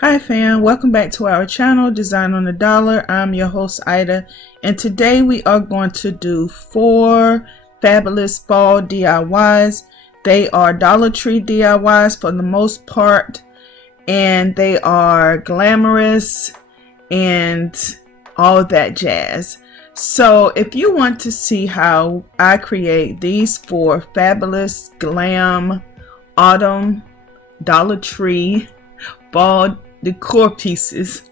Hi fam, welcome back to our channel Design on the Dollar. I'm your host Ida, and today we are going to do 4 fabulous fall DIYs. They are Dollar Tree DIYs for the most part, and they are glamorous and all of that jazz. So if you want to see how I create these 4 fabulous glam autumn Dollar Tree fall decor pieces,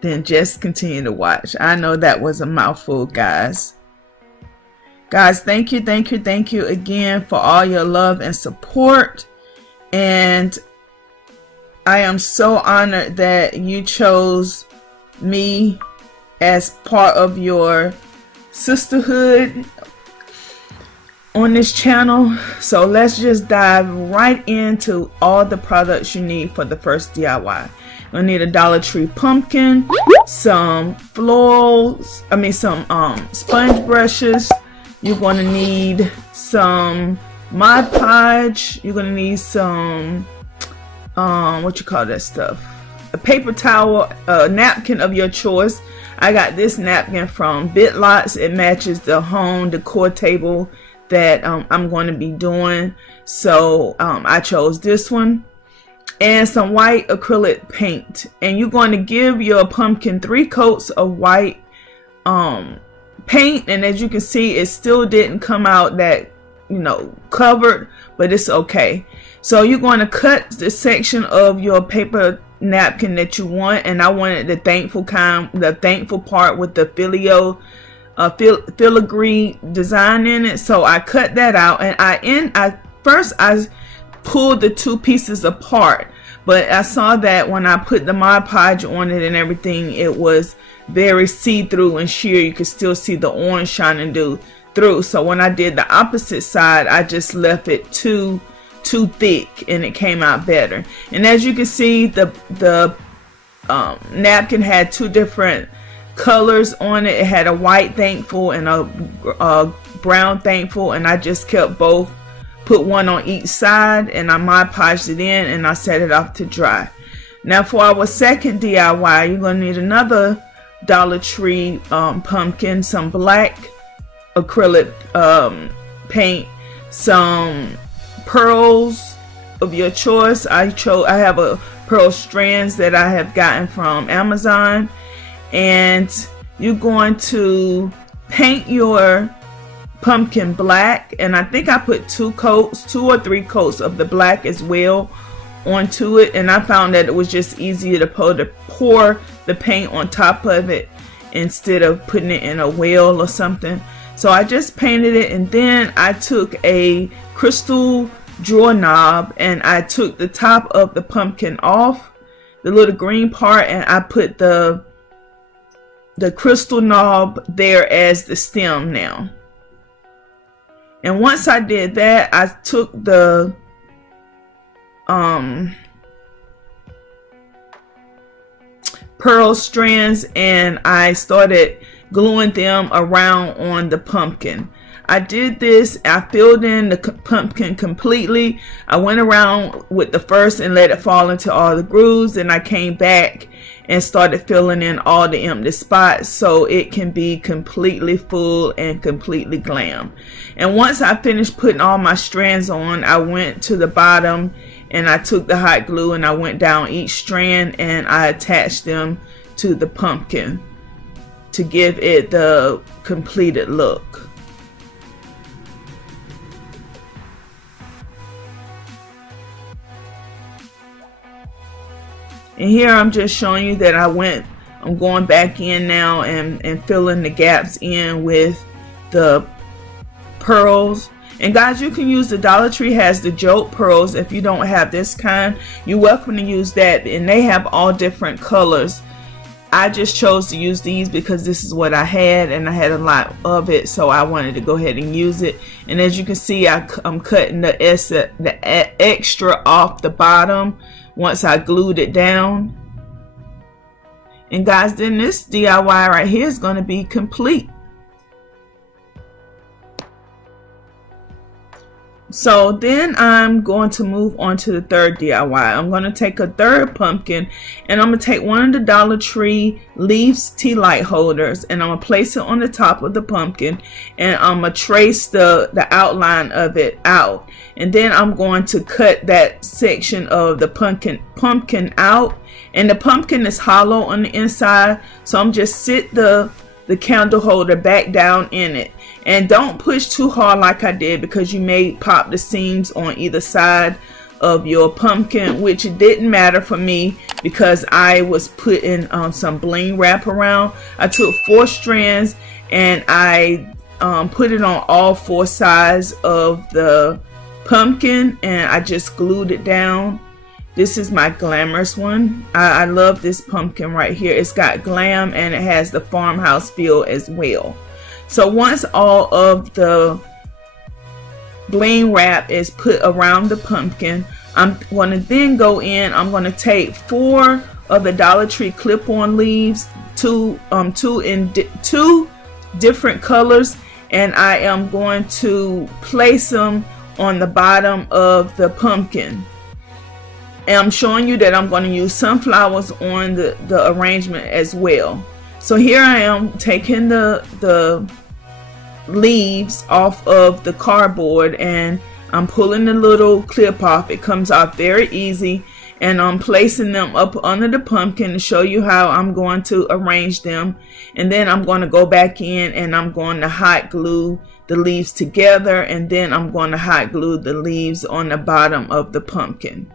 then just continue to watch. I know that was a mouthful, guys. Thank you again for all your love and support, and I am so honored that you chose me as part of your sisterhood on this channel. So let's just dive right into all the products you need for the first DIY. You're gonna need a Dollar Tree pumpkin, some florals, some sponge brushes. You're gonna need some Mod Podge. You're gonna need some what you call that stuff, a paper towel, a napkin of your choice. I got this napkin from Bit Lots. It matches the home decor table that I'm going to be doing, so I chose this one. And some white acrylic paint, and you're going to give your pumpkin 3 coats of white paint, and as you can see, it still didn't come out that, you know, covered, but it's okay. So you're going to cut the section of your paper napkin that you want, and I wanted the thankful part with the filigree design in it, so I cut that out. And I pulled the 2 pieces apart, but I saw that when I put the Mod Podge on it and everything, it was very see-through and sheer. You could still see the orange shining through. So when I did the opposite side, I just left it too thick, and it came out better. And as you can see, the napkin had 2 different colors on it. It had a white thankful and a brown thankful, and I just kept both, put one on each side, and I Mod Podged it in, and I set it off to dry. Now for our second DIY, you're going to need another Dollar Tree pumpkin, some black acrylic paint, some pearls of your choice. I have a pearl strands that I have gotten from Amazon, and you're going to paint your pumpkin black, and I think I put 2 or 3 coats of the black as well onto it, and I found that it was just easier to pour the paint on top of it instead of putting it in a well or something. So I just painted it, and then I took a crystal drawer knob and I took the top of the pumpkin off, the little green part, and I put the crystal knob there as the stem now. And once I did that, I took the pearl strands and I started gluing them around on the pumpkin. I did this, I filled in the pumpkin completely. I went around with the first and let it fall into all the grooves, and I came back and started filling in all the empty spots so it can be completely full and completely glam. And once I finished putting all my strands on, I went to the bottom and I took the hot glue and I went down each strand and I attached them to the pumpkin to give it the completed look. And here I'm just showing you that I'm going back in now and filling the gaps in with the pearls. And guys, you can use the Dollar Tree has the jolt pearls. If you don't have this kind, you're welcome to use that, and they have all different colors. I just chose to use these because this is what I had, and I had a lot of it, so I wanted to go ahead and use it. And as you can see, I'm cutting the extra off the bottom once I glued it down. And guys, then this DIY right here is going to be complete. So then I'm going to move on to the third DIY. I'm going to take a third pumpkin and I'm going to take one of the Dollar Tree leaves tea light holders and I'm going to place it on the top of the pumpkin and I'm going to trace the outline of it out. And then I'm going to cut that section of the pumpkin out. And the pumpkin is hollow on the inside, so I'm just sit the candle holder back down in it. And don't push too hard like I did, because you may pop the seams on either side of your pumpkin, which it didn't matter for me because I was putting some bling wrap around. I took 4 strands and I put it on all 4 sides of the pumpkin and I just glued it down. This is my glamorous one. I love this pumpkin right here. It's got glam and it has the farmhouse feel as well. So once all of the bling wrap is put around the pumpkin, I'm going to then go in. I'm going to take 4 of the Dollar Tree clip-on leaves, two different colors, and I am going to place them on the bottom of the pumpkin. And I'm showing you that I'm going to use sunflowers on the arrangement as well. So here I am taking the leaves off of the cardboard and I'm pulling the little clip off. It comes off very easy, and I'm placing them up under the pumpkin to show you how I'm going to arrange them. And then I'm going to go back in and I'm going to hot glue the leaves together, and then I'm going to hot glue the leaves on the bottom of the pumpkin.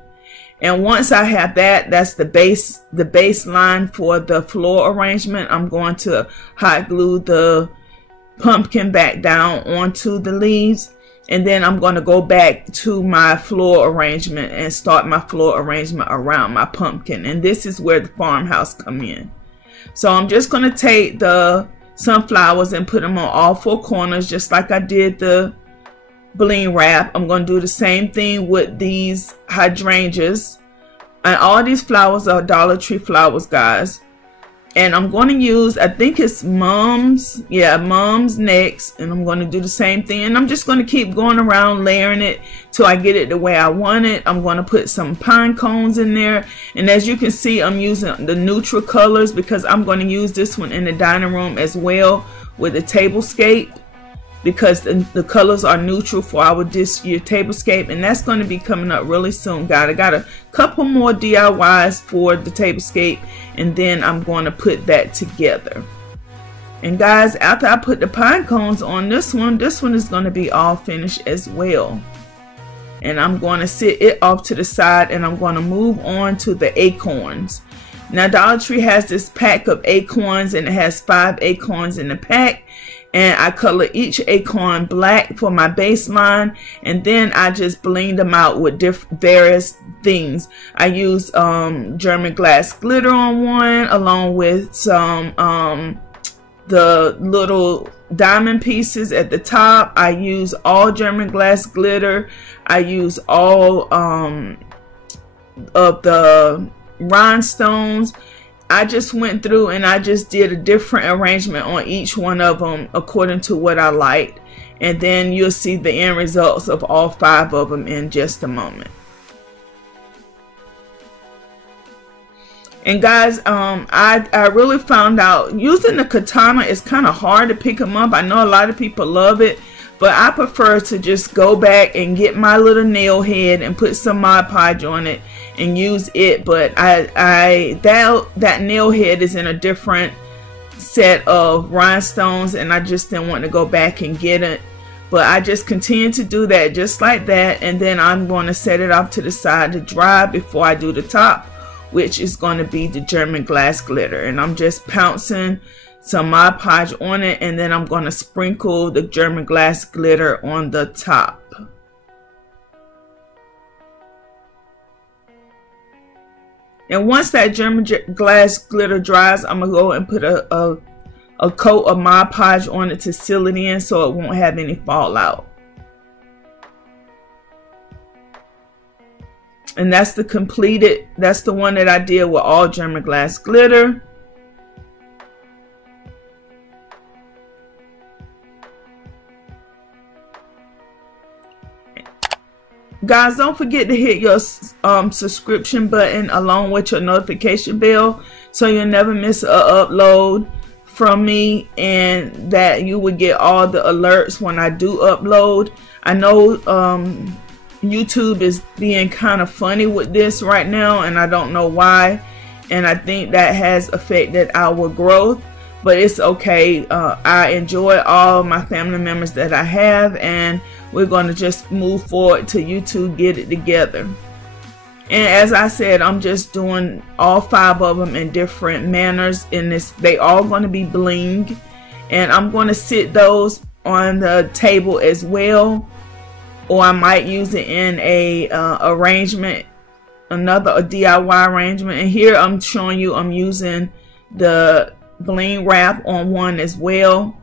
And once I have that, that's the baseline for the floor arrangement. I'm going to hot glue the pumpkin back down onto the leaves, and then I'm going to go back to my floor arrangement and start my floor arrangement around my pumpkin. And this is where the farmhouse come in. So I'm just going to take the sunflowers and put them on all 4 corners, just like I did the bling wrap. I'm going to do the same thing with these hydrangeas, and all these flowers are Dollar Tree flowers, guys. And I'm going to use, I think it's Mom's next, and I'm going to do the same thing, and I'm just going to keep going around layering it till I get it the way I want it. I'm going to put some pine cones in there, and as you can see, I'm using the neutral colors because I'm going to use this one in the dining room as well with the tablescape, because the colors are neutral for our this year tablescape, and that's going to be coming up really soon, guys. I got a couple more DIYs for the tablescape, and then I'm going to put that together. And guys, after I put the pine cones on this one is going to be all finished as well. And I'm going to sit it off to the side, and I'm going to move on to the acorns. Now Dollar Tree has this pack of acorns, and it has 5 acorns in the pack. And I color each acorn black for my baseline, and then I just bling them out with various things. I use German glass glitter on one, along with some the little diamond pieces at the top. I use all German glass glitter. I use all of the rhinestones. I just went through and I just did a different arrangement on each one of them according to what I liked. And then you'll see the end results of all 5 of them in just a moment. And guys, I really found out using the katana is kind of hard to pick them up. I know a lot of people love it, but I prefer to just go back and get my little nail head and put some Mod Podge on it and use it. But that nail head is in a different set of rhinestones, and I just didn't want to go back and get it. But I just continue to do that just like that, and then I'm going to set it off to the side to dry before I do the top, which is going to be the German glass glitter. And I'm just pouncing some Mod Podge on it, and then I'm going to sprinkle the German glass glitter on the top. And once that German glass glitter dries, I'm going to go and put a coat of Mod Podge on it to seal it in so it won't have any fallout. And that's the completed, that's the one that I did with all German glass glitter. Guys, don't forget to hit your subscription button along with your notification bell so you'll never miss an upload from me, and that you will get all the alerts when I do upload. I know YouTube is being kind of funny with this right now, and I don't know why, and I think that has affected our growth, but it's okay. I enjoy all my family members that I have, and we're going to just move forward to YouTube get it together. And as I said, I'm just doing all 5 of them in different manners in this. They all going to be bling, and I'm going to sit those on the table as well, or I might use it in a arrangement, a DIY arrangement. And here I'm showing you I'm using the bling wrap on one as well,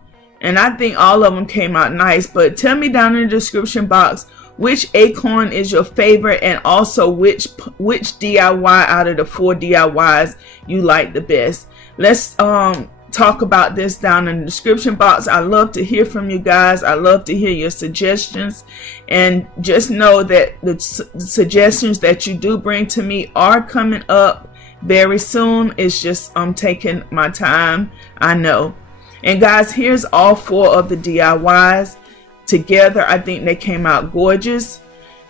and I think all of them came out nice. But tell me down in the description box which acorn is your favorite, and also which DIY out of the 4 DIYs you like the best. Let's talk about this down in the description box. I love to hear from you guys. I love to hear your suggestions, and just know that the suggestions that you do bring to me are coming up very soon. It's just I'm taking my time, I know. And guys, here's all 4 of the DIYs together. I think they came out gorgeous.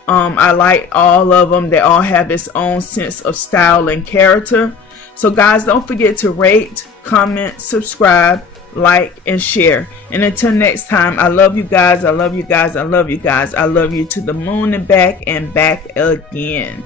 I like all of them. They all have its own sense of style and character. So guys, don't forget to rate, comment, subscribe, like, and share. And until next time, I love you guys. I love you guys. I love you guys. I love you to the moon and back again.